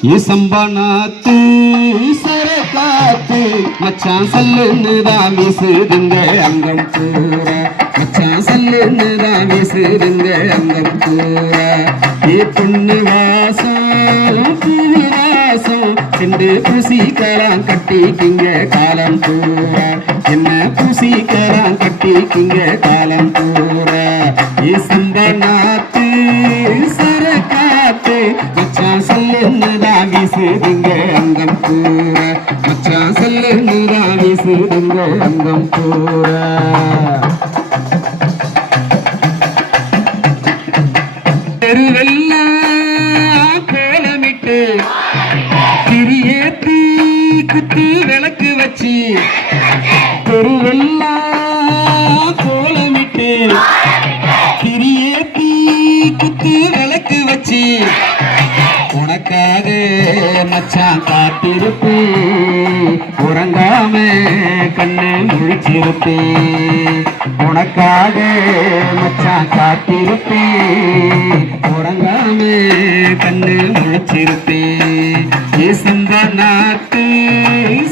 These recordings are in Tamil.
சம்பானாத்து சரக்காத்து மச்சான் சல்லுன்னு தான் வீசுதுங்க அங்கம் பூரா மச்சான் சல்லுன்னு தான் வீசுதுங்க அங்கம் பூரா பொண்ணு வாசம் பூவு வாசம் சென்று பூசிக்கலாம் கட்டிக்கிங்க காலம் பூரா என்ன பூசிக்கலாம் கட்டிக்கிங்க காலம் பூரா சம்பானாத்து சரக்காத்து மச்சான் சல்லுன்னு தான் வீசுதுங்க அங்கம் பூரா மச்சான் சல்லுன்னு தான் வீசுதுங்க அங்கம் பூரா தெருவெல்லாம் கோலமிட்டு திரியேத்தி குத்து விளக்கு வச்சு தெருவெல்லாம் கோலமிட்டு திரியேத்தி குத்து விளக்கு வச்சு உனக்காக மச்சான் காத்திருப்பேன் உறங்காம கண்ணு முழிச்சிருப்பேன் உனக்காக மச்சான் காத்திருப்பேன் உறங்காம கண்ணு முழிச்சிருப்பேன் சம்பானாத்து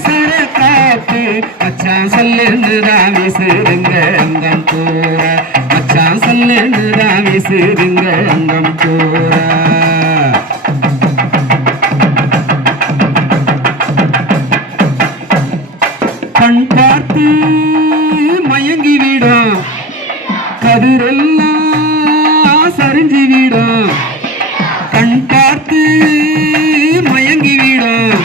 சரக்காத்து மச்சான் சல்லுன்னு தான் வீசுதுங்க அங்கம் பூரா மச்சான் சல்லுன்னு தான் வீசுதுங்க அங்கம் பூரா கண் பார்த்து மயங்கி விடும் கதிரெல்லாம் சரிஞ்சு விடும் கண் பார்த்து மயங்கி விடும்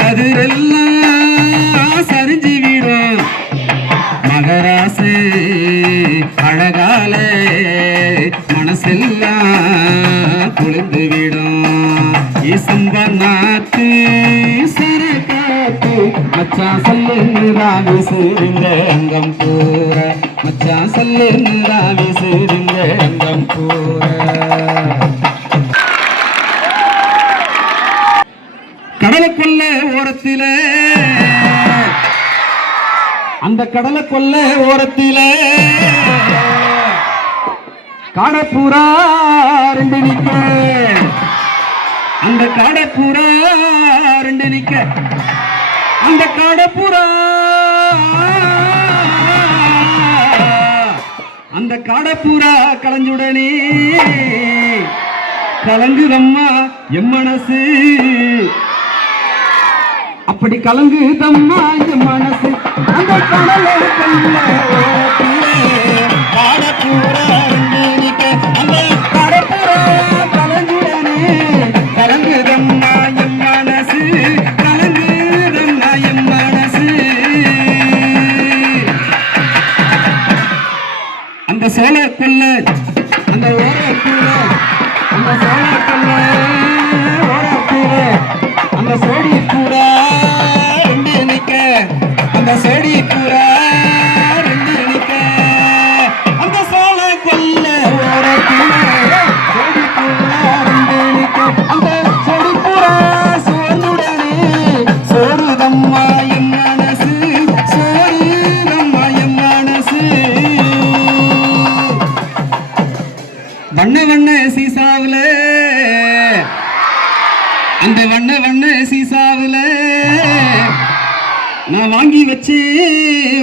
கதிரெல்லாம் சரிஞ்சு விடும் மகராசு அழகால மனசெல்லாம் குளிர்ந்து விடும் சம்பானாத்து சரக்காத்து மச்சான் சல்லுன்னு தான் வீசுதுங்க அங்கம் பூரா மச்சான் சல்லுன்னு தான் வீசுதுங்க அங்கம் பூரா கடலுக்குள்ள ஓரத்தில அந்த கடலுக்குள்ள ஓரத்தில காடப்பூரா ரெண்டு நிக்க அந்த காடப்பூரா ரெண்டு நிக்க அந்த காடப்பூரா அந்த காடப்பூரா கலஞ்சுடனே கலங்குதம்மா என் மனசு அப்படி கலங்குதம்மா என் மனசு அந்த கடலை காடப்பூரா ரெண்டு நிக்க அந்த காடப்பூரா கலஞ்சுடனே கலங்குதம்மா என் மனசு கலங்குதம்மா என் மனசு அந்த சோழக்குள்ள அந்த ஓரக்குள்ள அந்த சோழக்குள்ள ஓரக்குள்ள அந்த சோடி பூரா ரெண்டு நிக்க அந்த சோடி பூரா ரெண்டு நிக்க அந்த சோழக்குள்ள ஓரக்குள்ள சோடி பூரா ரெண்டு நிக்க அந்த சோடி பூரா சோர்ந்துடனே சோறுதம்மா என் மனசு சோறுதம்மா என் மனசு வண்ண வண்ண சீசாவுல அந்த வண்ண வண்ண சீசாவுல நான் வாங்கி வச்சே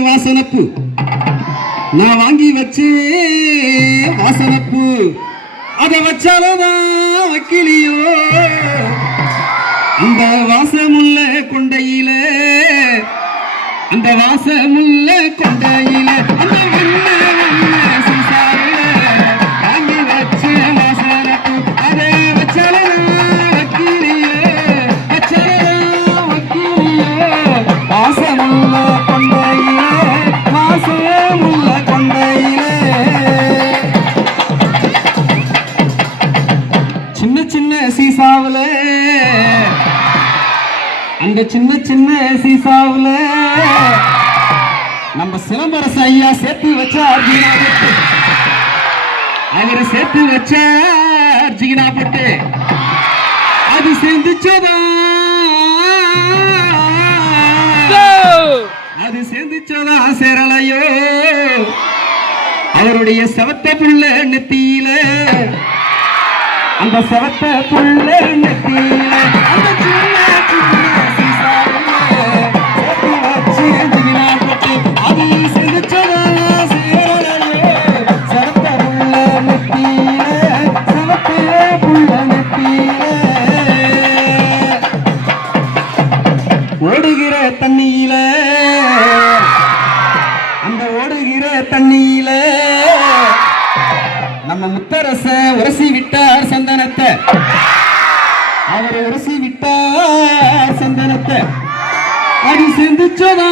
வாசனப்பு நான் வாங்கி வச்சே வாசனப்பு அதை வச்சாலதான் வக்கிலியோ அந்த வாசமுள்ள கொண்டையில அந்த வாசமுள்ள கொண்டையில அந்த வண்ண வண்ண சீசாவுல வாங்கி வச்சே வாசனப்பு அதை வச்சாலதான் வக்கிலியோ வச்சாலதான் வக்கிலியோ வாசமுள்ள கொண்டையிலே வாசமுள்ள கொண்டையிலே சின்ன சின்ன சீசாவுல அந்த சின்ன சின்ன சீசாவுல நம்ம சிலம்பரச ஐயா சேர்த்து வச்சார் ஜீனாபட்டு அவரு சேர்த்து வச்சார் ஜீனாபட்டு அது சேர்ந்துச்சதா அது சேர்ந்துச்சதா சேரலையோ அவருடைய செவத்த புள்ள நெத்தியில அந்த செவத்த புள்ள நெத்தியில அவர் உரசி விட்டா சந்தனத்தை அது சிந்திச்சதா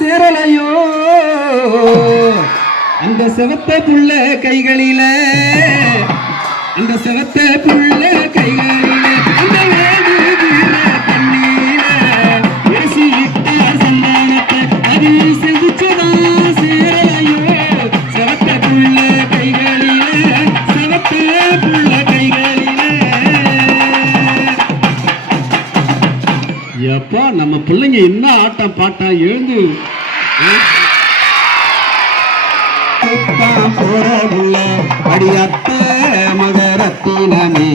சேரலையோ அந்த செவத்த புள்ள கைகளில அந்த செவத்த புள்ள கைகளில அந்த வேடுகிற தண்ணீர உரசி விட்டா சந்தனத்தை அது சிந்திச்சதா சேரலையோ செவத்த புள்ள கைகளில செவத்த புள்ள கைகளில. எப்பா நம்ம பிள்ளைங்க என்ன ஆட்டம் பாட்டா எழுந்து போறவுள்ள அடியத்த மகரத்தினமே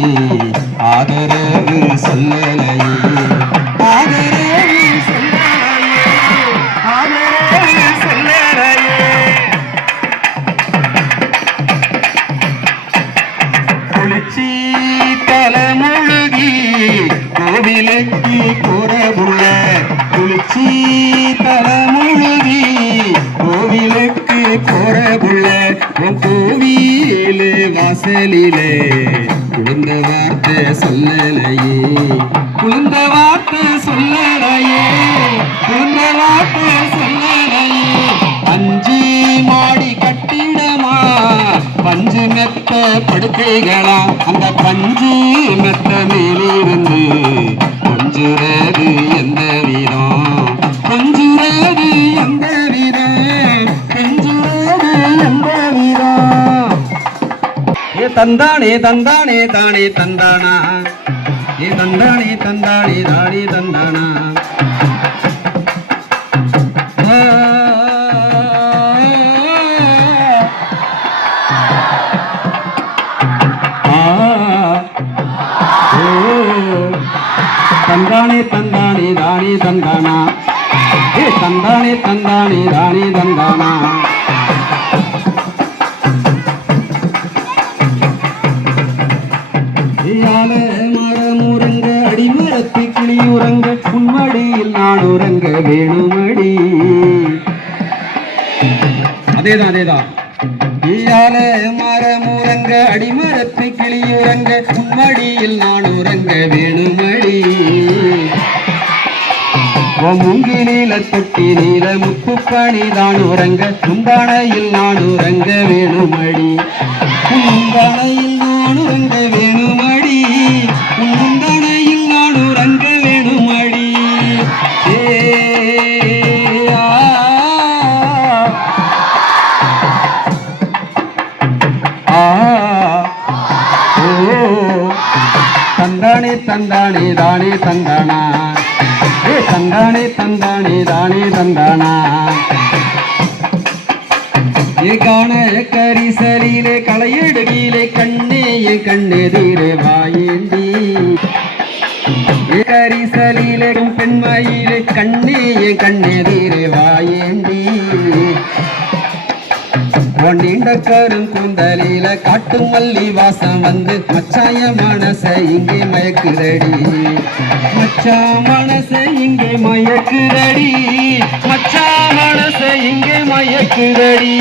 ஆதரவு சொல்லலையே ஆதரவு சொல்லலையே ஆதரவு சொல்லலையே. குளிச்சி தலைமுழுகி கோவிலுக்கு போறவுள்ள குளிச்சி தலைமுழுகி கோவிலுக்கு போறவுள்ள கோவிலே வாசலிலே குளிர்ந்த வார்த்தை சொல்லலையே குளிர்ந்த வார்த்தை சொல்லலையே குளிர்ந்த வார்த்தை சொல்லலையே. அஞ்சு மாடி கட்டிடமா பஞ்சு மெத்த படுக்கைகளா அந்த பஞ்சு மெத்த மேலிருந்து கொஞ்சுறது எந்த வீரம் கொஞ்சுறது எந்த வீரம் கொஞ்சுறது எந்த வீரம். ஏ தந்தானே தந்தானே தானே தந்தானா ஏ தந்தானே தந்தானே தானே தந்தானா. தந்தானே தந்தானே தானே தந்தானா ஏ தந்தானே தந்தானே தானே தந்தானா. மரமுறங்க அடிமரத்து கிளியுறங்க உன்மடியில் நான் உறங்க வேணுமடி. அதேதான் அதேதான். மரமுறங்க அடிமரத்து கிளியுறங்க உன்மடியில் நான் உறங்க வேணுமடி. மூங்கில தொட்டி நீல முத்துப்பணி தான் உறங்க குந்தானையில் நான் உறங்க வேணுமடி குந்தானையில் நான் உறங்க வேணுமடி குந்தானையில் நான் உறங்க வேணுமடி. தந்தானே தந்தானே தானே தந்தானா ஏ தந்தானே தந்தானே தானே தந்தானா. ஏ காண கரிசலிலே களையடுகிலே கண்ணே என் கண்ணெதிரே வாயேண்டி ஏ கரிசலிலே பெண்மையிலே கண்ணே என் கண்ணெதிரே வாயேண்டி. நீண்ட கரும் கூந்தலில காட்டு மல்லி வாசம் வந்து மச்சாய மனசை இங்கே மயக்குதடி மச்சா மனசை இங்கே மயக்குதடி மச்சா மனசை இங்கே மயக்குதடி.